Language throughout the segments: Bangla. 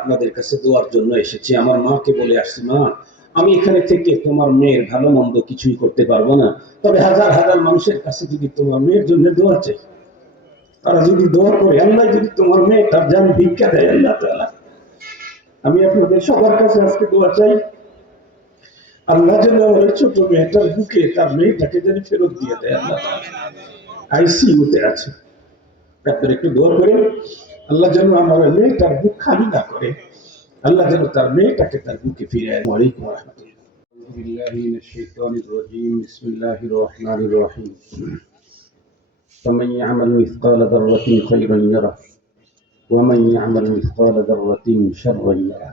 আপনাদের কাছে দোয়ার জন্য এসেছি। আমার মাকে বলে আসছি, মা আমি এখানে থেকে তোমার মেয়ের ভালো মন্দ কিছুই করতে পারবো না, তবে হাজার হাজার মানুষের কাছে যদি তোমার মেয়ের জন্য দোয়া চাই, তারা যদি দোয়া করে, আল্লাহ যদি তোমার মেয়েটার যেন ভিক্ষা দেয় আল্লাহ তাআলা, আমি আপনাদের সবার কাছে আজকে দোয়া চাই, আল্লাহ যেন আমার ছোট মেয়েটার বুকে তার মেয়েটাকে যেন ফেরত দিয়ে দেয়। আল্লাহ আইসিইউতে আছে, আপনারা একটু দোয়া করেন, আল্লাহ যেন আমার মেয়েটার বুক খালি না করে, আল্লাহ যেন তার মেয়েটাকে তার বুকে ফিরে আয়। ওয়ালাইকুম রাহমাতুল্লাহ। আউযু বিল্লাহি মিনাশ শাইতানির রাজীম। বিসমিল্লাহির রহমানির রহিম। فمن يعمل مثقال ذرة خيرا يره ومن يعمل مثقال ذرة شرا يره.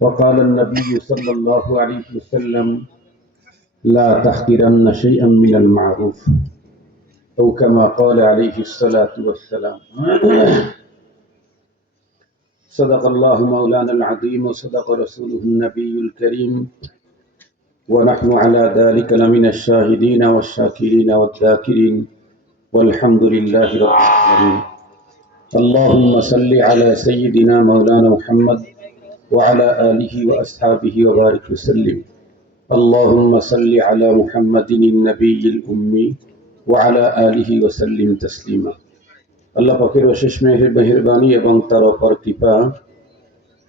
وقال النبي صلى الله عليه وسلم لا تحقرن شيئا من المعروف أو كما قال عليه الصلاة والسلام. صدق الله مولانا العظيم وصدق رسوله النبي الكريم ونحن على ذلك لمن الشاهدين والشاكرين والذاكرين والحمد لله رب العالمين. اللهم صل على سيدنا مولانا محمد وعلى آله وأصحابه وبارك وسلم. اللهم صل على محمد النبي الأمي وعلى آله وسلم تسليما. আল্লাহ পাকের অশেষ মেহেরবানি এবং তার অপার কৃপা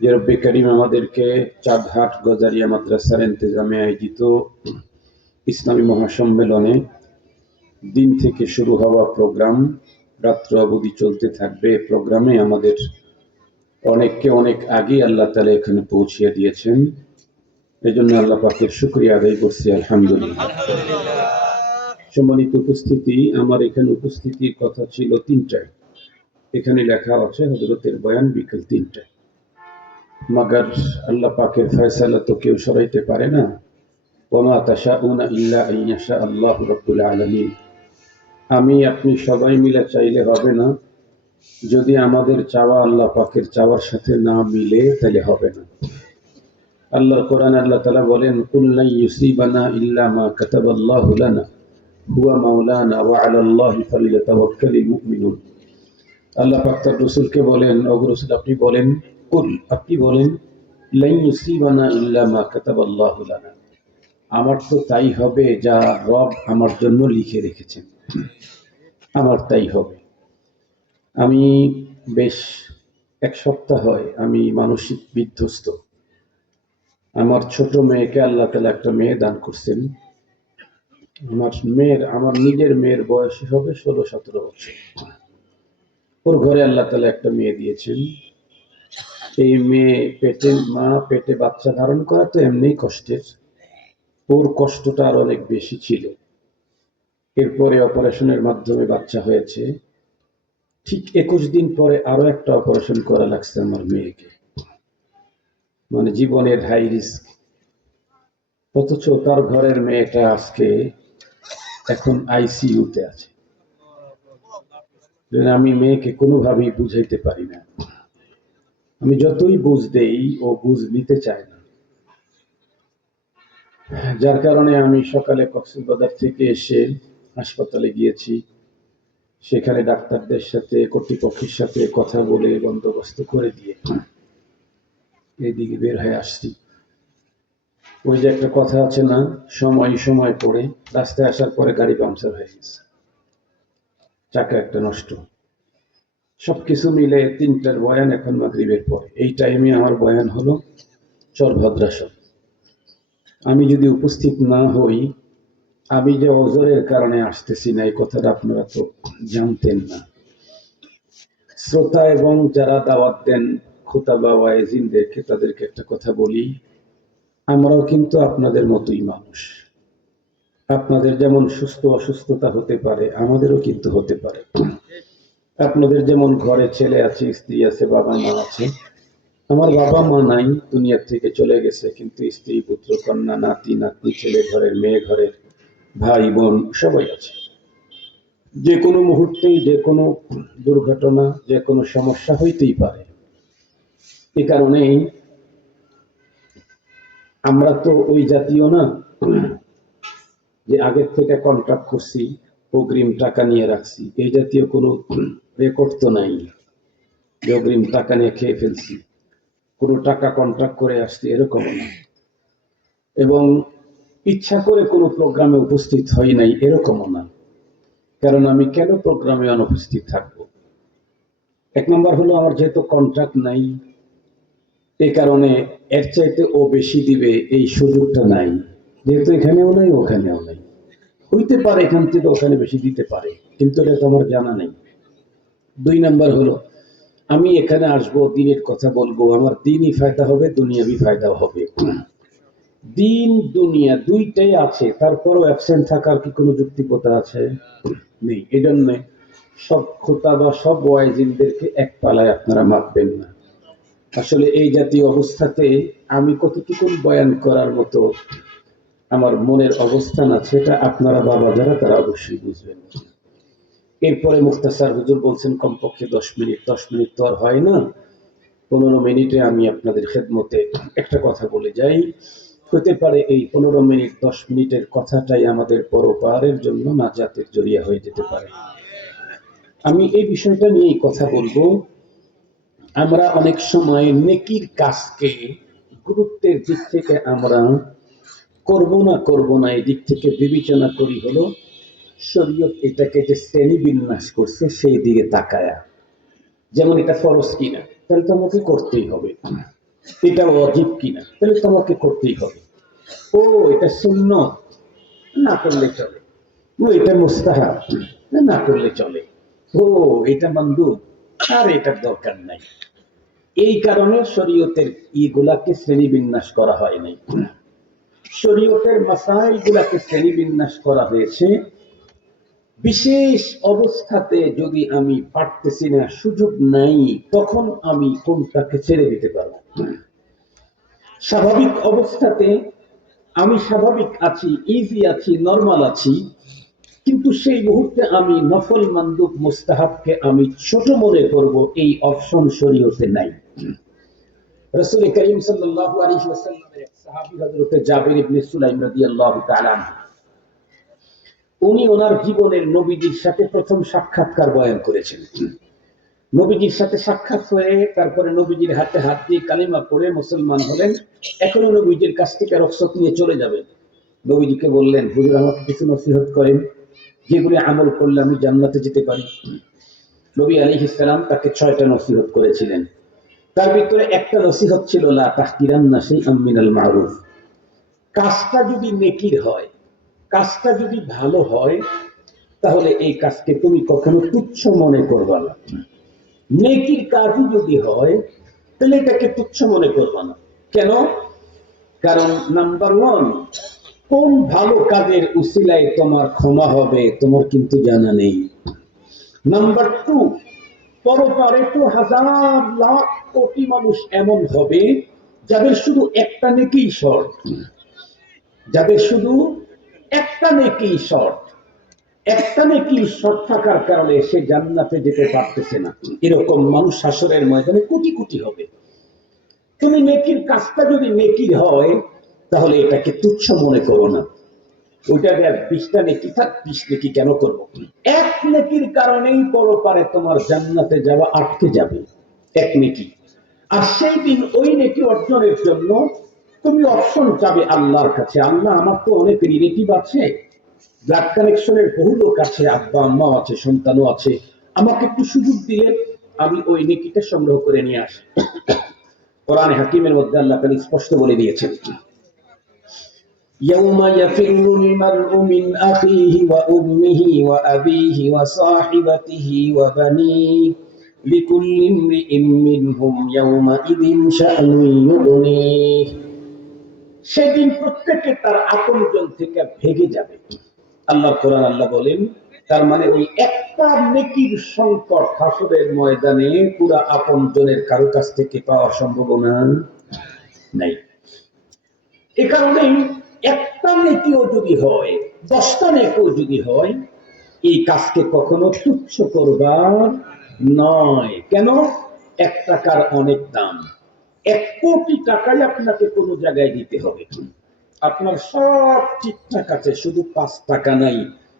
যে রব্বে করিম আমাদেরকে চাঁদহাট গজারিয়া মাদ্রাসার ইন্তেজামে আয়োজিত ইসলামী মহাসম্মেলনে দিন থেকে শুরু হওয়া প্রোগ্রাম রাত্র অবধি চলতে থাকবে। প্রোগ্রামে আমাদের অনেককে অনেক আগে আল্লাহ তাআলা এখানে পৌঁছিয়ে দিয়েছেন, এজন্য আল্লাহ পাকের শুকরিয়া আদায় করছি, আলহামদুলিল্লাহ। সম্মানিত উপস্থিতি, আমার এখানে উপস্থিতির কথা ছিল ৩টায়, এখানে লেখা আছে হযরতের বয়ান বিকেল ৩টায়, মাগার আল্লাহ পাকের ফয়সালা তো কেউ সরাইতে পারে না। ওয়ামা তাশাউনা ইল্লা আইয়াশা আল্লাহু রাব্বুল আলামিন। আমি আপনি সবাই মিলে চাইলে হবে না, যদি আমাদের চাওয়া আল্লাহ পাকের চাওয়ার সাথে না মিলে তাহলে হবে না। আল্লাহর কোরআন আল্লাহ তাআলা বলেন, কুল লা ইউসিবানা ইল্লা মা কাতাবাল্লাহু লানা হুয়া মাওলানা ওয়া আলাল্লাহি ফালিয়াতাওয়াক্কালিল মুমিনুন। আল্লাহ পাক তার রাসূলকে বলেন, ওগো রাসূল আপনি বলেন, কুল আপনি বলেন, লা ইউসিবানা ইল্লা মা কাতাবাল্লাহু লানা, আমার তো তাই হবে যা রব আমার জন্য লিখে রেখেছেন, আমার তাই হবে। আমি বেশ এক সপ্তাহ হয় আমি মানসিক বিধ্বস্ত। আমার ছোট মেয়েকে আল্লাহ তাআলা একটা মেয়ে দান করছেন। আমার নিজের মেয়ের বয়স হবে 16-17 বছর। ওর ঘরে আল্লাহ তাআলা একটা মেয়ে দিয়েছেন। এই মেয়ে পেটে বাচ্চা ধারণ করা তো এমনি কষ্টের, ওর কষ্টটা আর অনেক বেশি ছিল। এরপরে অপারেশনের মাধ্যমে বাচ্চা হয়েছে। ঠিক 21 দিন পরে আরো একটা অপারেশন করা লাগছে আমার মেয়েকে, মানে জীবনের হাই রিস্ক। অথচ তার ঘরের মেয়েটা আজকে এখন আইসিইউতে আছে। আমি মেয়েকে কোনোভাবেই বুঝাইতে পারি না, আমি যতই বুঝ দেই ও বুঝ নিতে চায় না, যার কারণে আমি সকালে কক্সবাজার থেকে এসে হাসপাতালে গিয়েছি। সেখানে ডাক্তারদের সাথে কর্তৃপক্ষের সাথে কথা বলে বন্দোবস্ত করে দিয়ে এইদিকে বের হয়ে আসছি। ওই যে একটা কথা আছে না, সময় পড়ে রাস্তায় আসার পরে গাড়ি পাংচার হয়ে গেছে, চাকা একটা নষ্ট, সবকিছু মিলে 3টার বয়ান এখন মাগরিবের পরে। এই টাইমে আমার বয়ান হলো চরভদ্রাসন। আমি যদি উপস্থিত না হই, আমি যে ওজরের কারণে আসতেছি না এই কথাটা আপনারা তো জানতেন না। শ্রোতা এবং যারা দাওয়াত দেন খুতাবা ওয়াইজিনদেরকে, তাদেরকে একটা কথা বলি, আমরাও কিন্তু আপনাদের মতোই মানুষ। আপনাদের যেমন সুস্থ অসুস্থতা হতে পারে, আমাদেরও কিন্তু হতে পারে। আপনাদের যেমন ঘরে ছেলে আছে, স্ত্রী আছে, বাবা মা আছে। আমার বাবা মা নাই, দুনিয়ার থেকে চলে গেছে, কিন্তু স্ত্রী পুত্র কন্যা নাতি নাতনি, ছেলে ঘরের মেয়ে ঘরের, ভাই বোন সবাই আছে। যে কোনো মুহূর্তেই যে কোনো দুর্ঘটনা, যে কোনো সমস্যা হইতেই পারে। এ কারণেই আমরা তো ওই জাতীয় না যে আগের থেকে কন্ট্রাক্ট করছি, অগ্রিম টাকা নিয়ে রাখছি, এই জাতীয় কোনো রেকর্ড তো নাই যে অগ্রিম টাকা নিয়ে খেয়ে ফেলছি। কোনো টাকা কন্ট্রাক্ট করে আসছি এরকম না, এবং ইচ্ছা করে কোনো প্রোগ্রামে উপস্থিত হই নাই এরকমও না। কারণ আমি কেন প্রোগ্রামে অনুপস্থিত থাকবো? এক নম্বর হলো আমার যেহেতু কন্ট্রাক্ট নাই, এই কারণে এর চাইতে ও বেশি দিবে এই সুযোগটা নাই, যেহেতু এখানেও নাই ওখানেও নাই। হইতে পারে এখান থেকে ওখানে বেশি দিতে পারে, কিন্তু এটা তো আমার জানা নেই। দুই নাম্বার হলো আমি এখানে আসবো, দিনের কথা বলবো, আমার দিনই ফায়দা হবে, দুনিয়াবি ফায়দাও হবে। দিন দুনিয়া দুইটাই আছে, তারপরও অ্যাবসেন্ট থাকার কি কোনো যুক্তিকতা আছে? নেই। এই জন্য সব খোতা বা সব ওয়াইজিনদেরকে এক পালায় আপনারা মাপবেন না। আসলে এই জাতীয় অবস্থাতে আমি কতটুকু বয়ান করার মতো আমার মনের অবস্থান আছে, এটা আপনারা বাবা যারা তারা অবশ্যই বুঝবেন। এরপরে মুখতাসার হুজুর বলছেন কমপক্ষে 10 মিনিট। 10 মিনিট তো আর হয় না, 15 মিনিটে আমি আপনাদের খেদমতে একটা কথা বলে যাই। হতে পারে এই 15 মিনিট 10 মিনিটের কথাটাই আমাদের পরপারের জন্য নাজাতের জরিয়া হয়ে যেতে পারে। আমি এই বিষয়টা নিয়েই কথা বলবো। আমরা অনেক সময় নেকির কাজকে গুরুত্বের দিক থেকে আমরা করব না এই দিক থেকে বিবেচনা করি, হলো শরীয়ত এটাকে যে শ্রেণী বিন্যাস করছে সেই দিকে তাকায়া। যেমন এটা ফরজ কিনা, তাহলে তোমাকে করতেই হবে। এটা ওয়াজিব কিনা, তাহলে তোমাকে করতেই হবে। ও এটা সুন্নত, না করলে চলে। ও এটা মুস্তাহাব, না করলে চলে। ও এটা মানদুব, আর এটার দরকার নাই। এই কারণে শরীয়তের ইগুলাকে শ্রেণী বিন্যাস করা হয় নাই। শরীয়তের মাসাইল গুলাকে শ্রেণী বিন্যাস করা হয়েছে বিশেষ অবস্থাতে। যদি আমি পারতেছি না, সুযোগ নাই, তখন আমি কোনটাকে ছেড়ে দিতে পারবো। স্বাভাবিক অবস্থাতে আমি স্বাভাবিক আছি, ইজি আছি, নরমাল আছি, কিন্তু সেই মুহূর্তে আমি নফল মানদুব মুস্তাহাবকে আমি ছোট মনে করব, এই অপশন শরীয়তে নাই। রাসূল করিম সাল্লাল্লাহু আলাইহি ওয়াসাল্লামের এক সাহাবী হযরত জাবির ইবনে সুলাইম রাদিয়াল্লাহু তাআলা, উনি ওনার জীবনের নবীজির সাথে প্রথম সাক্ষাৎকার বয়ান করেছেন। নবীজির সাথে সাক্ষাৎ হয়ে তারপরে নবীজির হাতে হাত দিয়ে কালিমা পড়ে মুসলমান হলেন। এখনো নবীজির কাছ থেকে রুখসত নিয়ে চলে যাবেন। নবীজিকে বললেন, হুজুর আমাকে কিছু নসিহত করেন, যেগুলি আমল করলে আমি জান্নাতে যেতে পারি। নবী আলাইহিস সালাম তাকে 6টা নসিহত করেছিলেন। তার ভিতরে একটা নসিহত ছিল লা তাহকিরান্না শাইআম মিনাল মারুফ। কাজটা যদি নেকির হয়, কাজটা যদি ভালো হয়, তাহলে এই কাজকে তুমি কখনো তুচ্ছ মনে করবা না। নেকির কাজই যদি হয়, তাহলে এটাকে তুচ্ছ মনে করবা না। কেন? কারণ নাম্বার 1, কোন ভালো কাজের উসিলায় তোমার ক্ষমা হবে তোমার কিন্তু জানা নেই। নাম্বার 2, পরপারে তো হাজার লাখ কোটি মানুষ এমন হবে যাদের শুধু একটা নেকিই শর্ট, যাদের শুধু একটা নেকি শর্ট, একটা নেকি শর্ট থাকার কারণে সে জান্নাতে যেতে পারতেছে না। এরকম মানুষ হাসরের ময়দানে কোটি কোটি হবে। তুমি নেকির কাজটা যদি নেকির হয়, তাহলে এটাকে তুচ্ছ মনে করো না। ওইটা 20টা নেকি থাক, 20 নেকি কেন করবো? এক নেকির কারণেই পরপারে তোমার জান্নাতে যাওয়া আটকে যাবে, এক নেকি। আর সেই দিন ওই নেকি অর্জনের জন্য তুমি অপশন চাবে আল্লাহর কাছে। আল্লাহ, আমার তো অনেক রিলেটিভ আছে, ব্লাড কানেকশনের বহু লোক আছে, আব্বা আম্মা আছে, সন্তানও আছে, আমাকে একটু সুযোগ দিলে আমি ওই নেকিটা সংগ্রহ করে নিয়ে আসি। কোরআনে হাকিমের মধ্যে আল্লাহ তাআলা স্পষ্ট বলে দিয়েছেন, ইয়াউমা ইয়াফিরুল মারউ মিন আখিহি ওয়া উম্মিহি ওয়া আবিহি ওয়া সাহিবাতিহি ওয়া বানিহি লিকুল্লি ইমরিইম মিনহুম ইয়াউমা ইদিন শাআনুন ইউগনিহ। সেদিন প্রত্যেকে তার আপনজন থেকে ভেগে যাবে। আল্লাহ কোরআন আল্লাহ বলেন, তার মানে ওই একটা নেকির সংকট হাসরের ময়দানে পুরা আপনজনের কারো কাছ থেকে পাওয়ার সম্ভাবনা নাই। এ কারণেই একটা নেকিও যদি হয়, 10টা নেকিও যদি হয়, এই কাজকে কখনো তুচ্ছ করবার নয়। কেন? 1 টাকার অনেক দাম। 1 কোটি টাকাই আপনাকে কোনো জায়গায় দিতে হবে। আপনার সব ঠিকঠাক আছে, শুধু 5 টাকা নাই।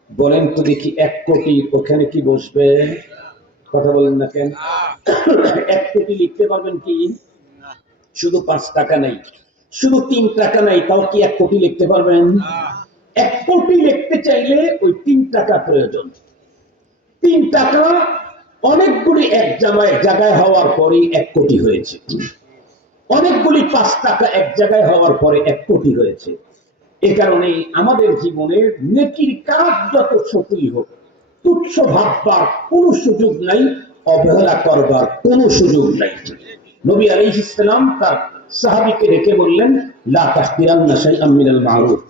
বলেন তো দেখি, 1 কোটি ওখানে কি বসবে? কথা বলেন না কেন? 1 কোটি লিখতে পারবেন কি? শুধু 5 টাকা নাই, শুধু 3 টাকা নাই, তাও কি 1 কোটি লিখতে পারবেন? 1 কোটি লিখতে চাইলে ওই 3 টাকা প্রয়োজন। 3 টাকা অনেকগুলি এক জায়গায় হওয়ার পরই 1 কোটি হয়েছে। অনেকগুলি 5 টাকা এক জায়গায় হওয়ার পরে 1 কোটি হয়েছে। এ কারণে আমাদের জীবনে নেকির কাজ যত ছোটই হোক, তুচ্ছ ভাববার কোনো সুযোগ নাই, অবহেলা করবার কোনো সুযোগ নাই। নবী আলাইহিস সালাম তার সাহাবীকে ডেকে বললেন, লা তাহকিরান্না শাইআম মিনাল মারুফ।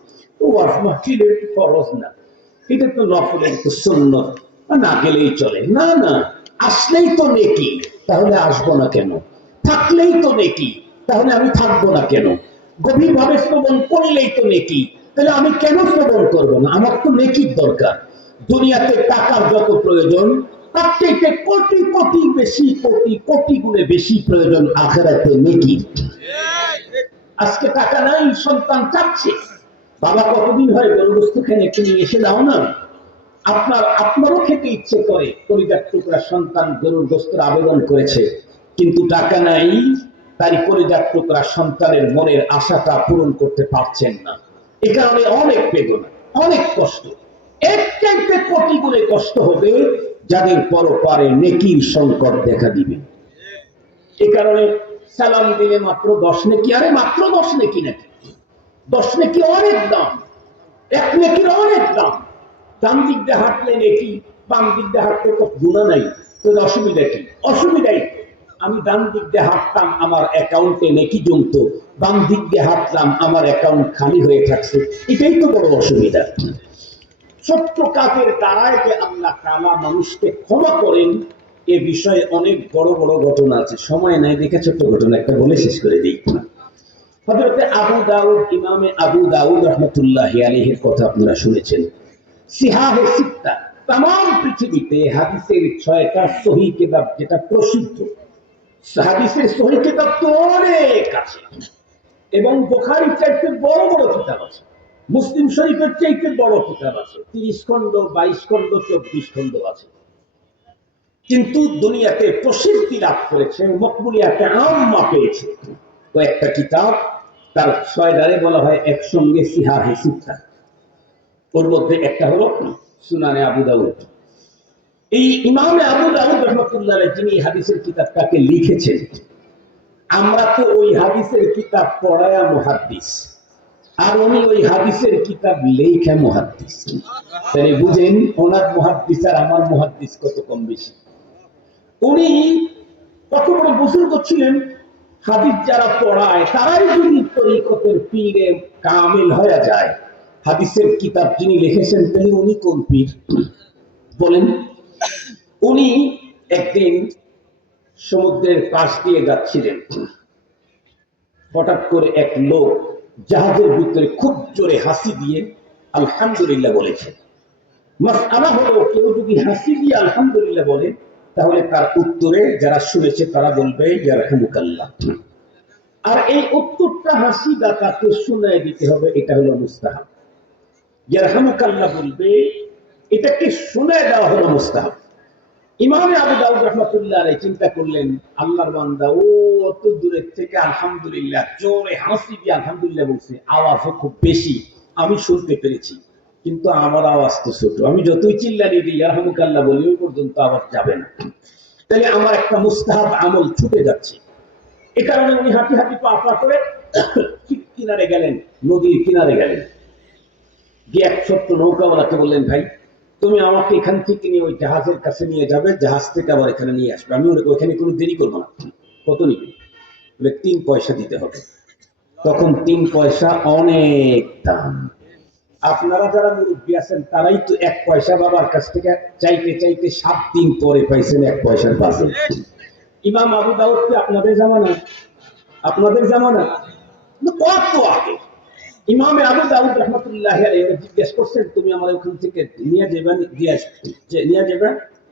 ওয়াজ মাহফিলের ফরজ না, এটা তো নফলের, তো সুন্নাত, না গেলেই চলে। না না, আসলেই তো নেকি, তাহলে আসবো না কেন? থাকলেই তো নেকি, তাহলে আমি থাকবো না কেন? গভীরভাবে শ্রবণ করলেই তো নেকি, তাহলে আমি কেন শ্রবণ করবো না? আমার তো নেকির দরকার। দুনিয়াতে টাকার যত প্রয়োজন, তার চাইতে কোটি কোটি বেশি, কোটি কোটি গুণে বেশি প্রয়োজন আখিরাতে নেকি। আজকে টাকা নাই, সন্তান চাচ্ছে, বাবা কতদিন হয় গরু গোস্ত খেয়ে একটু নিয়ে এসে দাও না। আপনারও খেতে ইচ্ছে করে, পরিবার টুকরা সন্তান গরুর গোস্তের আবেদন করেছে, কিন্তু টাকা নাই, তাই পরিবার টুকরা সন্তানের মনের আশাটা পূরণ করতে পারছেন না। এ কারণে অনেক বেদনা, অনেক কষ্ট। এর চাইতে কোটি গুণে কষ্ট হবে যাদের পরপারে নেকির সংকট দেখা দিবে। এ কারণে সালাম দিলে মাত্র 10 নেকি, আরে মাত্র 10 নেকি নাকি? 10 নেকি অনেক দাম, 1 নেকির অনেক দাম। ডান দিক দিয়ে হাঁটলে নেকি, বাম দিক দিয়ে হাঁটলে তো গুণা নাই, তো অসুবিধা কি? অসুবিধাই, আমি ডান দিক দিয়ে হাঁটতাম, আমার অ্যাকাউন্টে নেকি জমতো, বাম দিক দিয়ে হাঁটলাম, আমার অ্যাকাউন্ট খালি হয়ে থাকছে, এটাই তো বড় অসুবিধা। ছোট্ট কাজের দ্বারায় যে আল্লাহ তাআলা মানুষকে ক্ষমা করেন, এ বিষয়ে অনেক বড় বড় ঘটনা আছে, সময় নাই দেখে ছোট্ট ঘটনা একটা বলে শেষ করে দিই। হযরতে আবু দাউদ, ইমামে আবু দাউদ রাহমাতুল্লাহি আলাইহির কথা আপনারা শুনেছেন। সিহাহে সিত্তা, तमाम পৃথিবীতে হাদিসের 6টা সহিহ কিতাব যেটা প্রসিদ্ধ, হাদিসের সহিহ কিতাব তো অনেক আছে, এবং বুখারীর চাইতে বড় বড় কিতাব আছে, মুসলিম শরীফের চাইতে বড় কিতাব আছে, 30 খণ্ড, 22 খণ্ড, 24 খণ্ড আছে। কিন্তু দুনিয়াতে প্রসিদ্ধি লাভ করেছে, মকবুলিয়াতে আম্মা পেয়েছে কয়েকটা কিতাব, তার 6টারে বলা হয় একসঙ্গে সিহাহে সিত্তা। ওর মধ্যে একটা হলো সুনানে আবু দাউদ। এই ইমামে আবু দাউদ রাহমাতুল্লাহ আলাইহি যিনি হাদিসের কিতাবটাকে লিখেছেন, আমরা তো ওই হাদিসের কিতাব পড়ায়া মুহাদ্দিস, আর উনি ওই হাদিসের কিতাব লেখা মুহাদ্দিস। তাহলে বুঝেন ওনার মুহাদ্দিস আর আমার মুহাদ্দিস কত কম বেশি। উনি কত বড় বুজুর্গ ছিলেন, হাদিস যারা পড়ায় তারাই যদি তরিকতের পীরে কামিল হয়ে যায়, হাদিসের কিতাব যিনি লিখেছেন তিনি উনি কোন পীর বলেন? উনি একদিন সমুদ্রের পাশ দিয়ে যাচ্ছিলেন, হঠাৎ করে এক লোক জাহাজের ভিতরে খুব জোরে হাসি দিয়ে আলহামদুলিল্লাহ বলেছে। মাসআলা হলো, কেউ যদি হাসি দিয়ে আলহামদুলিল্লাহ বলে, তাহলে তার উত্তরে যারা শুনেছে তারা বলবে ইয়ারহামুকাল্লাহ, আর এই উত্তরটা হাসি দাতাকে শোনায় দিতে হবে, এটা হলো মুস্তাহাব। ইয়ারহামুকাল্লাহ বলবে, এটাকে শোনায় দেওয়া হলো মুস্তাহাব। ইমামে আবু দাউদ রাহমাতুল্লাহ আলাইহি চিন্তা করলেন, আল্লাহর বান্দা ও অত দূরের থেকে আলহামদুলিল্লাহ জোরে হাসি দিয়ে আলহামদুলিল্লাহ বলছে, আওয়াজও খুব বেশি, আমি শুনতে পেরেছি, কিন্তু আমার আওয়াজ তো ছোট, আমি যতই চিল্লানি দিই ইয়ারহামুকাল্লাহ বলি ওই পর্যন্ত আওয়াজ যাবে না, তাহলে আমার একটা মুস্তাহাব আমল ছুটে যাচ্ছে। এ কারণে উনি হাঁটি হাঁটি পা পা করে কিনারে গেলেন, নদীর কিনারে গেলেন, গিয়ে এক ছোট্ট নৌকাওয়ালাকে বললেন, ভাই তুমি আমাকে এখান থেকে নিয়ে ওই জাহাজের কাছে নিয়ে যাবে, জাহাজ থেকে আবার এখানে নিয়ে আসবে, আমি ওইখানে কোনো দেরি করবো না। কত নিবে? বলে 3 পয়সা দিতে হবে। তখন 3 পয়সা অনেক দাম। আপনারা যারা মুরব্বী আছেন তারাই তো 1 পয়সা বাবার কাছ থেকে চাইতে চাইতে 7 দিন পরে পাইছেন 1 পয়সার বাজে। ইমাম আবু দাউদ কি আপনাদের জামানা? আপনাদের জামানা কত আগে। ইমামে আবু দাউদ রাহমাতুল্লাহি আলাইহি জিজ্ঞেস করছেন, তুমি আমার ওখান থেকে নিয়ে যাবে, নিয়ে যাবে,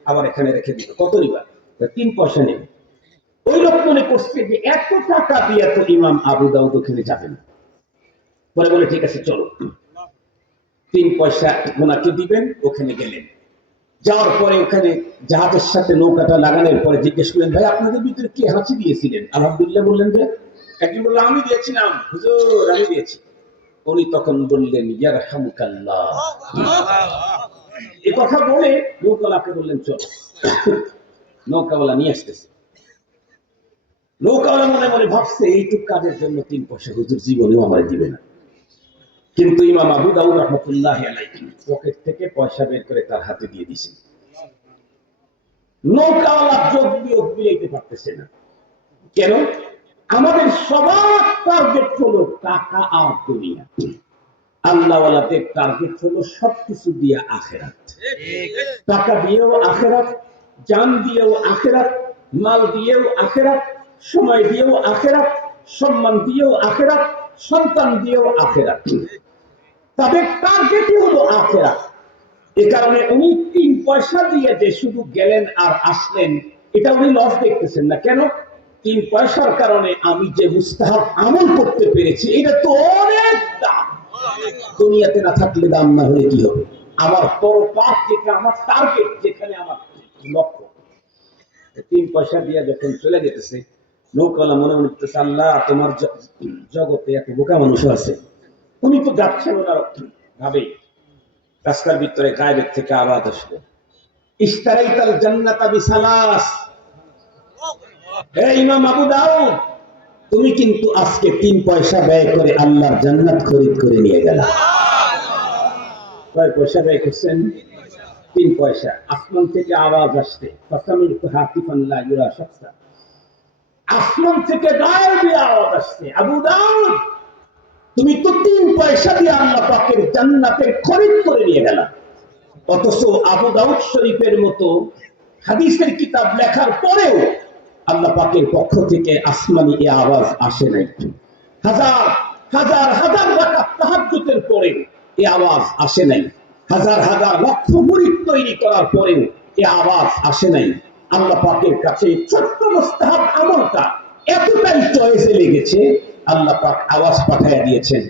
আবার এখানে রেখে দিবে, কত নিবা? 3 পয়সা নেবে। ওই লোক মনে করছে যে এত টাকা দিয়ে তো ইমাম আবু দাউদ ওখানে যাবেন, পরে বলে ঠিক আছে চলো, 3 পয়সা ওনাকে দিবেন। ওখানে গেলেন, যাওয়ার পরে ওখানে জাহাজের সাথে নৌকাটা লাগানোর পরে জিজ্ঞেস করলেন, ভাই আপনাদের ভিতরে কে হাসি দিয়েছিলেন? আলহামদুলিল্লাহ বললেন যে একজন বলল আমি দিয়েছিলাম হুজুর, আমি দিয়েছি। উনি তখন বললেন ইয়ারহামুকাল্লাহ। এই কথা বলে নৌকাওয়ালাকে বললেন চল। নৌকাওয়ালা নিয়ে আসতেছে। নৌকাওয়ালা মনে মনে ভাবছে এইটুক কাজের জন্য 3 পয়সা হুজুর জীবনেও আমার দিবে না। কিন্তু ইমাম আবু দাউদ রাহমাতুল্লাহি আলাইহি পকেট থেকে পয়সা বের করে তার হাতে দিয়ে দিয়েছেন। নৌকাওয়ালা যোগ বিয়োগ মিলাইতে পারতেছে না। কেন? আমাদের সবার টার্গেট হলো টাকা আর দুনিয়া। আল্লাহওয়ালাদের টার্গেট হলো সবকিছু দিয়ে আখিরাত। টাকা দিয়েও আখিরাত, জান দিয়েও আখিরাত, মাল দিয়েও আখিরাত, সময় দিয়েও আখিরাত, সম্মান দিয়েও আখিরাত, সন্তান দিয়েও আখিরাত। তাদের টার্গেটই হলো আখিরাত। এই কারণে উনি 3 পয়সা দিয়ে যে শুধু গেলেন আর আসলেন, এটা উনি লস দেখতেছেন না। কেন? 3 পয়সার কারণে আমি যে মুস্তাহাব আমল করতে পেরেছি, এটা তো অনেক দাম। দুনিয়াতে না থাকলে দাম না হলে কি হবে? আমার পরপার যেটা, আমার টার্গেট, যেখানে আমার লক্ষ্য, 3 পয়সা দিয়ে যখন চলে যেতেছে, নৌকাওয়ালা মনে মনে করতেছে আল্লাহ তোমার জগতে এত বোকা মানুষ আছে। উনি তো যাচ্ছেন ওনার ভাবে, রাস্তার ভিতরে গায়েবের থেকে আওয়াজ আসলো, ইশতারাইতাল জান্নাতা বিসালাস। হে ইমাম আবু দাউদ, তুমি কিন্তু আজকে 3 পয়সা ব্যয় করে আল্লাহর জান্নাত খরিদ করে নিয়ে গেল। কয় পয়সা ব্যয় করছেন? 3 পয়সা। আসমান থেকে আওয়াজ আসছে, ফাসামিতু হাতিফান লা ইউরা শাখসা। আসমান থেকে গায়েবী আওয়াজ আসছে, আবু দাউদ তুমি তো 3 পয়সা দিয়ে আল্লাহ পাকের জান্নাতের খরিদ করে নিয়ে গেল। অথচ আবু দাউদ শরীফের মতো হাদিসের কিতাব লেখার পরেও আল্লাহ পাকের পক্ষ থেকে আসমানি এই আওয়াজ আসে নাই। হাজার হাজার হাজার রাকাত তাহাজ্জুদের পরেও এই আওয়াজ আসে নাই। হাজার হাজার লক্ষ মুরিদ তৈরি করার পরেও এই আওয়াজ আসে নাই। আল্লাহ পাকের কাছে ছোট্ট মুস্তাহাব আমলটা এতটাই চয়েসে লেগেছে, আল্লাহ পাক আওয়াজ পাঠিয়ে দিয়েছেন।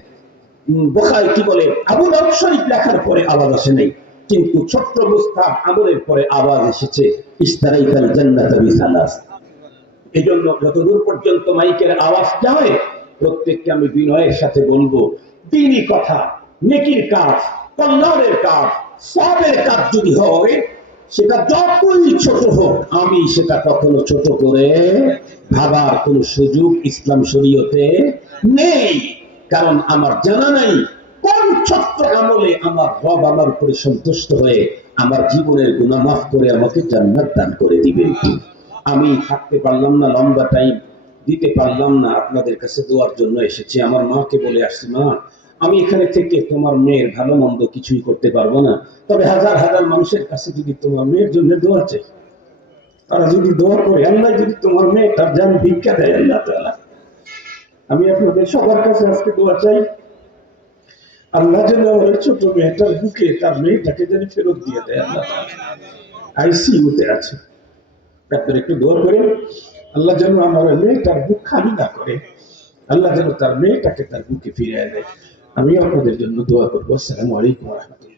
বুখারী কি বলে, আবু দাউদ শরীফ লেখার পরে আওয়াজ আসে নাই, কিন্তু ছোট্ট মুস্তাহাব আমলের পরে আওয়াজ এসেছে, ইশতারাইতাল জান্নাতা বিসালাস। এই জন্য যতদূর পর্যন্ত মাইকের আওয়াজ যায়, প্রত্যেককে আমি বিনয়ের সাথে বলবো, দ্বীনি কথা, নেকির কাজ, কল্যাণের কাজ, সওয়াবের কাজ যদি হয়, সেটা যতই ছোট হোক, আমি সেটা কখনো ছোট করে ভাবার কোন সুযোগ ইসলাম শরীয়তে নেই। কারণ আমার জানা নাই কোন ছোট্ট আমলে আমার রব আমার উপরে সন্তুষ্ট হয়ে আমার জীবনের গুনাহ মাফ করে আমাকে জান্নাত দান করে দিবেন। আমি থাকতে পারলাম না, লম্বা টাইম দিতে পারলাম না, আপনাদের কাছে দোয়ার জন্য এসেছি। আমার মাকে বলে আসছি, মা আমি এখানে থেকে তোমার মেয়ের ভালো মন্দ কিছুই করতে পারবো না, তবে হাজার হাজার মানুষের কাছে যদি তোমার মেয়ের জন্য দোয়া চাই, তারা যদি দোয়া করে, আল্লাহ যদি তোমার মেয়ে তার যেন ভিক্ষা দেয় আল্লাহ তাআলা, আমি আপনাদের সবার কাছে আজকে দোয়া চাই, আল্লাহ যেন আমার ছোট মেয়েটার বুকে তার মেয়েটাকে যেন ফেরত দিয়ে দেয়। আল্লাহ আইসিইউতে আছে, আপনারা একটু দোয়া করেন, আল্লাহ যেন আমার মেয়েটার বুক খালি না করে, আল্লাহ যেন তার মেয়েটাকে তার বুকে ফিরিয়ে দেয়। আমি আপনাদের জন্য দোয়া করবো। আসসালামু আলাইকুম ওয়া রাহমাতুল্লাহ।